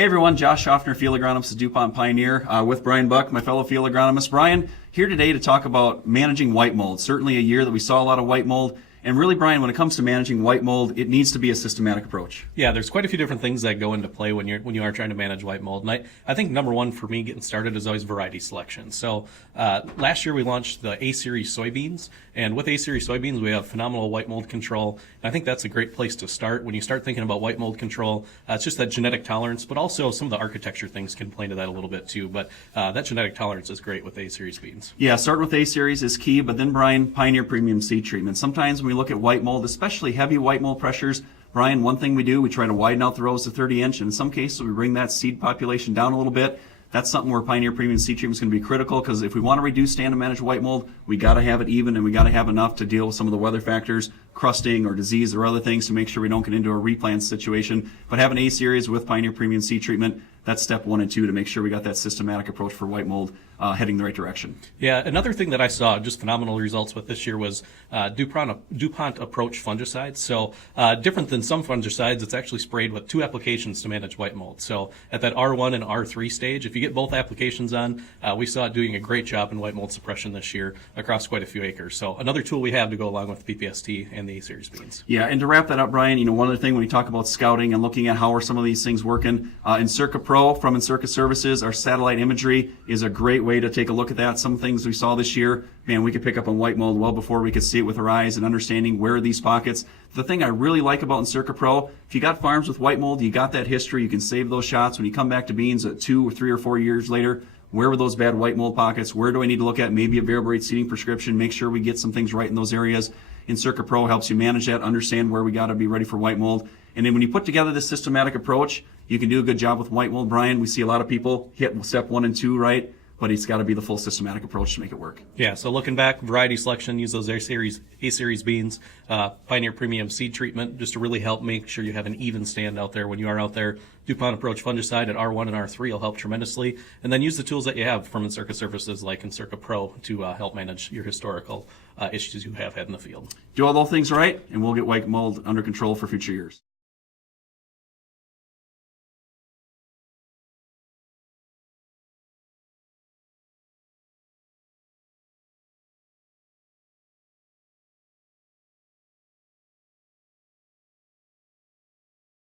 Hey everyone, Josh Shofner, Field Agronomist at DuPont Pioneer, with Brian Buck, my fellow field agronomist. Brian, here today to talk about managing white mold. Certainly a year that we saw a lot of white mold. And really, Brian, when it comes to managing white mold, it needs to be a systematic approach. Yeah, there's quite a few different things that go into play when you are trying to manage white mold. And I think number one for me getting started is always variety selection. So last year we launched the A-Series soybeans, and with A-Series soybeans we have phenomenal white mold control. And I think that's a great place to start when you start thinking about white mold control. It's just that genetic tolerance, but also some of the architecture things can play into that a little bit too. But that genetic tolerance is great with A-Series beans. Yeah, starting with A-Series is key, but then Brian, Pioneer Premium Seed Treatment. Sometimes when we look at white mold, especially heavy white mold pressures, Brian, one thing we do, we try to widen out the rows to 30 inch, and in some cases we bring that seed population down a little bit. That's something where Pioneer Premium Seed Treatment is going to be critical, because if we want to reduce stand and manage white mold, we got to have it even, and we got to have enough to deal with some of the weather factors, crusting or disease or other things, to make sure we don't get into a replant situation. But having A-Series with Pioneer Premium Seed Treatment, that's step 1 and 2 to make sure we got that systematic approach for white mold heading the right direction. Yeah, another thing that I saw just phenomenal results with this year was DuPont approach fungicides. So different than some fungicides, it's actually sprayed with 2 applications to manage white mold. So at that R1 and R3 stage, if you get both applications on, we saw it doing a great job in white mold suppression this year across quite a few acres. So another tool we have to go along with PPST and the A-Series beans. Yeah, and to wrap that up, Brian, one other thing when you talk about scouting and looking at how are some of these things working, Encirca Pro from Encirca Services, our satellite imagery is a great way to take a look at that. Some things we saw this year, man, we could pick up on white mold well before we could see it with our eyes, and understanding where are these pockets. The thing I really like about Encirca Pro, if you got farms with white mold, you got that history, you can save those shots. When you come back to beans 2 or 3 or 4 years later, where were those bad white mold pockets? Where do I need to look at maybe a variable rate seeding prescription, make sure we get some things right in those areas. Encirca Pro helps you manage that, understand where we got to be ready for white mold. And then when you put together this systematic approach, you can do a good job with white mold, Brian. We see a lot of people hit step 1 and 2 right, but it's got to be the full systematic approach to make it work. Yeah, so looking back, variety selection, use those A-Series beans, Pioneer Premium Seed Treatment, just to really help make sure you have an even stand out there when you are out there. DuPont Approach fungicide at R1 and R3 will help tremendously. And then use the tools that you have from Encirca Services like Encirca Pro to help manage your historical issues you have had in the field. Do all those things right, and we'll get white mold under control for future years.